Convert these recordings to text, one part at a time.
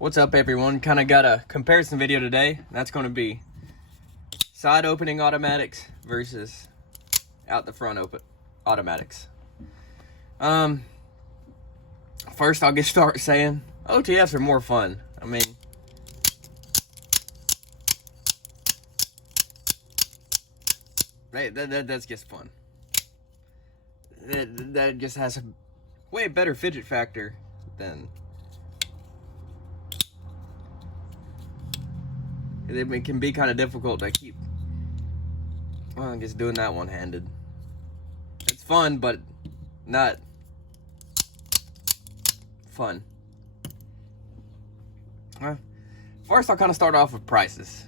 What's up, everyone? Kind of got a comparison video today. That's going to be side opening automatics versus out the front open automatics. First I'll start saying OTFs are more fun. I mean, that's just fun. That just has a way better fidget factor than it can be kind of difficult to keep. Well, I'm just doing that one-handed. It's fun, but not fun. Well, first I'll kind of start off with prices.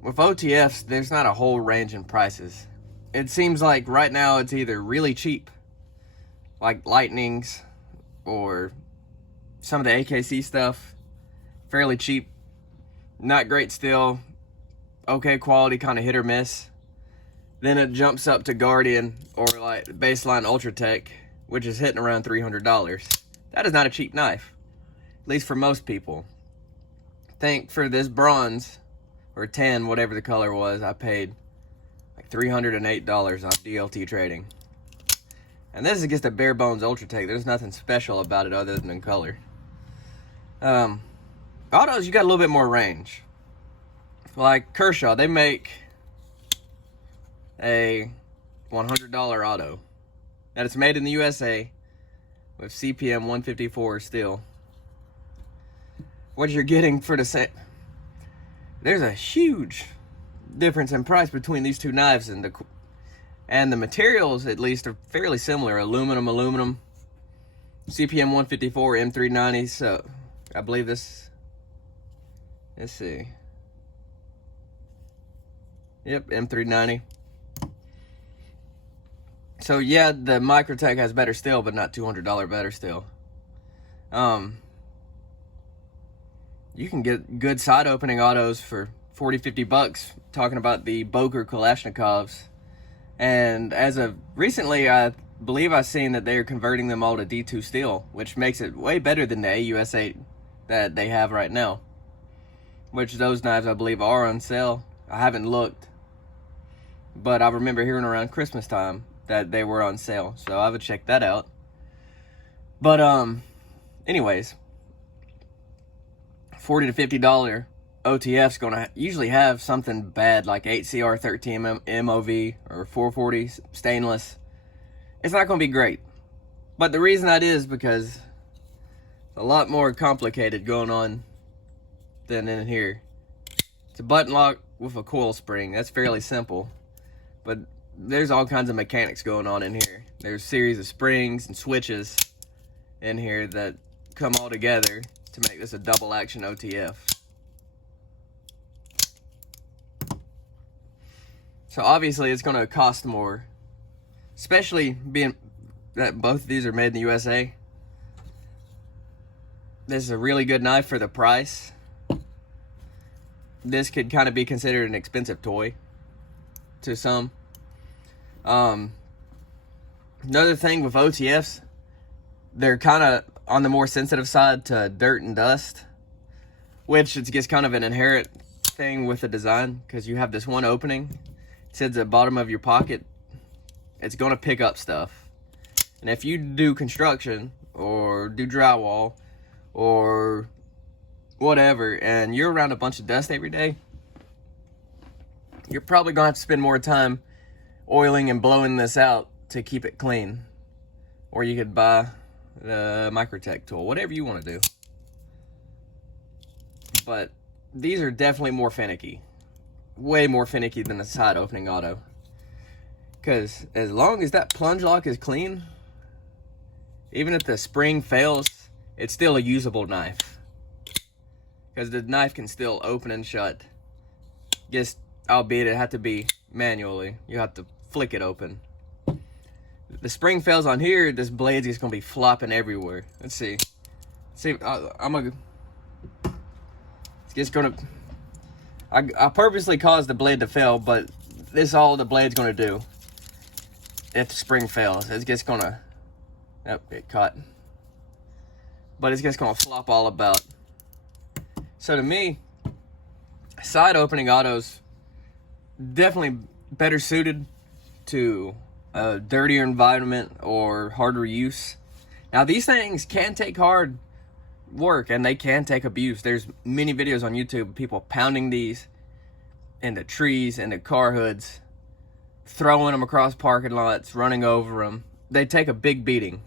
With OTFs, there's not a whole range in prices. It seems like right now it's either really cheap, like Lightnings, or some of the AKC stuff, fairly cheap, not great still, okay quality, kind of hit or miss. Then it jumps up to Guardian or like baseline Ultratech, which is hitting around $300. That is not a cheap knife, at least for most people. I think for this bronze, or 10, whatever the color was, I paid like $308 off DLT trading. And this is just a bare bones Ultratech. There's nothing special about it other than the color. Autos, you got a little bit more range. Like Kershaw, they make a $100 auto. And it's made in the USA with CPM 154 steel. What you're getting for the same... There's a huge difference in price between these two knives, and the materials, at least, are fairly similar. Aluminum, CPM 154, M390. So I believe this. Let's see. Yep, M390. So yeah, the Microtech has better steel, but not $200 better steel. You can get good side opening autos for 40-50 bucks, talking about the Boker Kalashnikovs. And as of recently, I believe I've seen that they're converting them all to D2 steel, which makes it way better than the AUS8 that they have right now. Which those knives, I believe, are on sale. I haven't looked, but I remember hearing around Christmas time that they were on sale, so I would check that out. But anyways, $40 to $50 OTF's gonna usually have something bad like 8CR13 MOV or 440 stainless. It's not gonna be great, but the reason that is because it's a lot more complicated going on than in here. It's a button lock with a coil spring. That's fairly simple, but there's all kinds of mechanics going on in here. There's a series of springs and switches in here that come all together to make this a double action OTF. So obviously it's going to cost more, especially being that both of these are made in the USA. This is a really good knife for the price. This could kind of be considered an expensive toy to some. Another thing with OTFs, they're kind of on the more sensitive side to dirt and dust, which is just kind of an inherent thing with the design, because you have this one opening. It sits at the bottom of your pocket. It's going to pick up stuff. And if you do construction or do drywall or whatever, and you're around a bunch of dust every day, you're probably going to have to spend more time oiling and blowing this out to keep it clean. Or you could buy the Microtech tool, whatever you want to do. But these are definitely more finicky. Way more finicky than a side opening auto. Because as long as that plunge lock is clean, even if the spring fails, it's still a usable knife. Because the knife can still open and shut. Just, albeit it had to be manually. You have to flick it open. If the spring fails on here, this blade's just going to be flopping everywhere. Let's see. See, it's just going to... I purposely caused the blade to fail, but this is all the blade's going to do. If the spring fails, it's just going to... Yep, it caught. But it's just going to flop all about. So to me, side opening autos definitely better suited to a dirtier environment or harder use. Now these things can take hard work and they can take abuse. There's many videos on YouTube of people pounding these into trees, into car hoods, throwing them across parking lots, running over them. They take a big beating.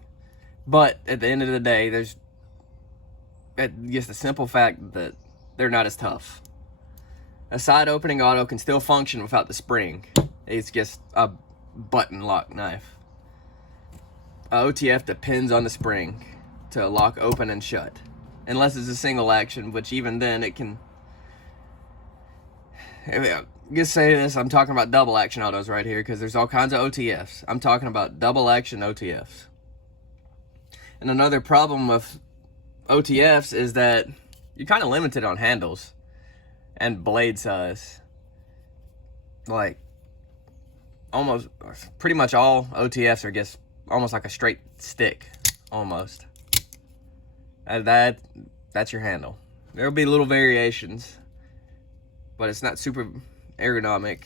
But at the end of the day, there's just the simple fact that they're not as tough. A side opening auto can still function without the spring. It's just a button lock knife. A OTF depends on the spring to lock open and shut. Unless it's a single action, which even then it can... Just say this, I'm talking about double action autos right here because there's all kinds of OTFs. I'm talking about double action OTFs. And another problem with OTFs is that you're kind of limited on handles and blade size. Like, almost, pretty much all OTFs are just almost like a straight stick, almost. And that's your handle. There'll be little variations, but it's not super ergonomic.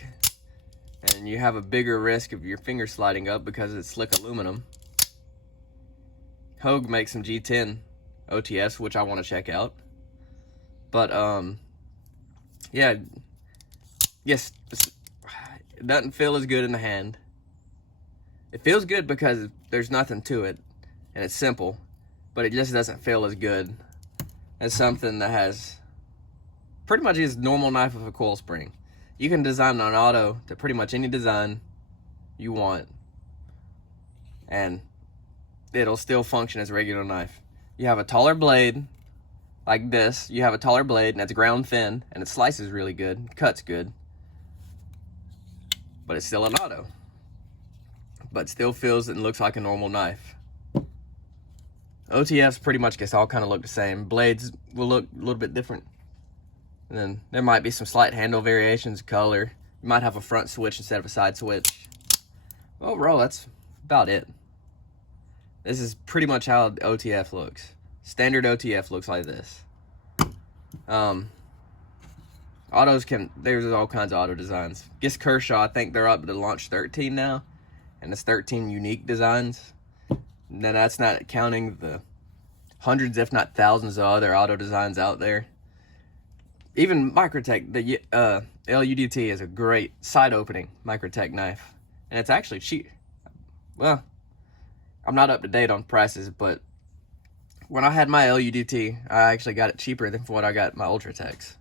And you have a bigger risk of your finger sliding up because it's slick aluminum. Hogue makes some G10 OTFs, which I want to check out. But, yeah, yes, it doesn't feel as good in the hand. It feels good because there's nothing to it, and it's simple, but it just doesn't feel as good as something that has pretty much is normal knife with a coil spring. You can design an auto to pretty much any design you want, and it'll still function as a regular knife. You have a taller blade, like this. You have a taller blade, and it's ground thin, and it slices really good, cuts good, but it's still an auto. But still feels and looks like a normal knife. OTFs pretty much all kind of look the same. Blades will look a little bit different. And then there might be some slight handle variations, color. You might have a front switch instead of a side switch. Overall, that's about it. This is pretty much how the OTF looks. Standard OTF looks like this. Autos there's all kinds of auto designs. Guess Kershaw, I think they're up to launch 13 now. And it's 13 unique designs. And then that's not counting the hundreds, if not thousands, of other auto designs out there. Even Microtech, the LUDT is a great side opening Microtech knife. And it's actually cheap. Well, I'm not up to date on prices, but when I had my LUDT, I actually got it cheaper than what I got my Ultratechs.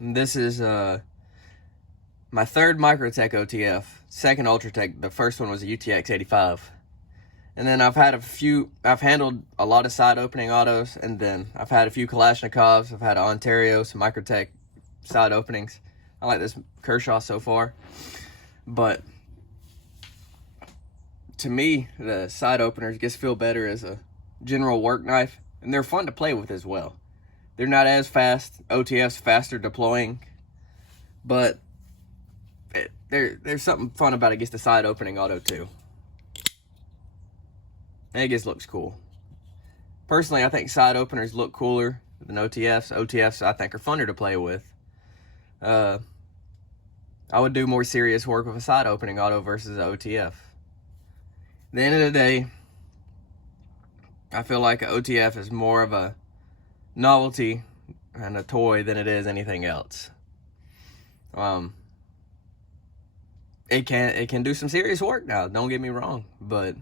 And this is my third Microtech OTF, second Ultratech. The first one was a UTX 85. And then I've handled a lot of side opening autos, and then I've had a few Kalashnikovs, I've had Ontario, some Microtech side openings. I like this Kershaw so far. But to me, the side openers just feel better as a general work knife, and they're fun to play with as well. They're not as fast. OTF's faster deploying, but there's something fun about it. Gets the side opening auto too, and it just looks cool. Personally, I think side openers look cooler than OTFs. OTFs I think are funner to play with. I would do more serious work with a side opening auto versus an OTF. At the end of the day, I feel like an OTF is more of a novelty and a toy than it is anything else. It can do some serious work now, don't get me wrong, but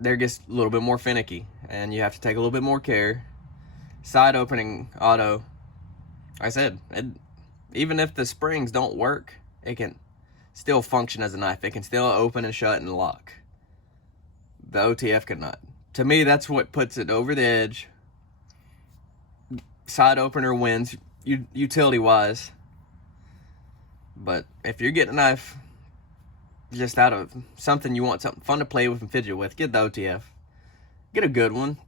they're just a little bit more finicky, and you have to take a little bit more care. Side opening auto, like I said, even if the springs don't work, it can still function as a knife. It can still open and shut and lock. The OTF cannot. To me, that's what puts it over the edge. Side opener wins, utility-wise. But if you're getting a knife just out of something you want, something fun to play with and fidget with, get the OTF. Get a good one.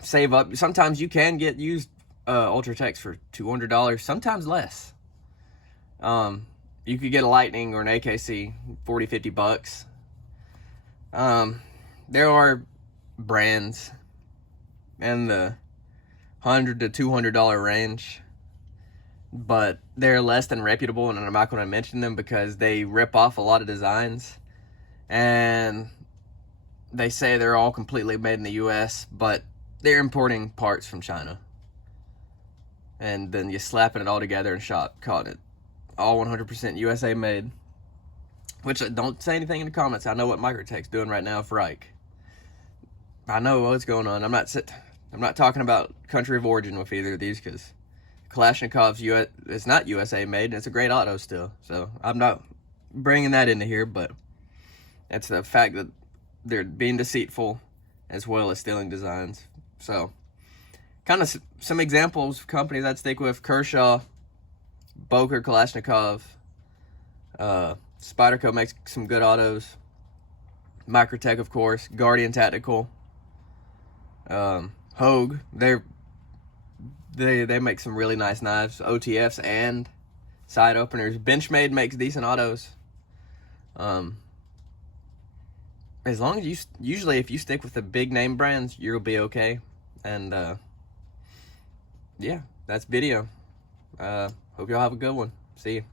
Save up. Sometimes you can get used Ultratechs for $200, sometimes less. You could get a Lightning or an AKC, 40, 50 bucks. There are brands, and the $100 to $200 range, but they're less than reputable, and I'm not going to mention them because they rip off a lot of designs, and they say they're all completely made in the US, but they're importing parts from China, and then you're slapping it all together and calling it all 100% USA made. Which, don't say anything in the comments. I know what Microtech's doing right now for Ike. I know what's going on. I'm not talking about country of origin with either of these, because Kalashnikov's it's not USA made, and it's a great auto still. So I'm not bringing that into here, but it's the fact that they're being deceitful as well as stealing designs. So kind of some examples of companies I'd stick with: Kershaw, Boker, Kalashnikov, Spyderco makes some good autos. Microtech, of course. Guardian Tactical. Hogue. They make some really nice knives. OTFs and side openers. Benchmade makes decent autos. As long as usually if you stick with the big name brands, you'll be okay. And yeah, that's video. Hope y'all have a good one. See you.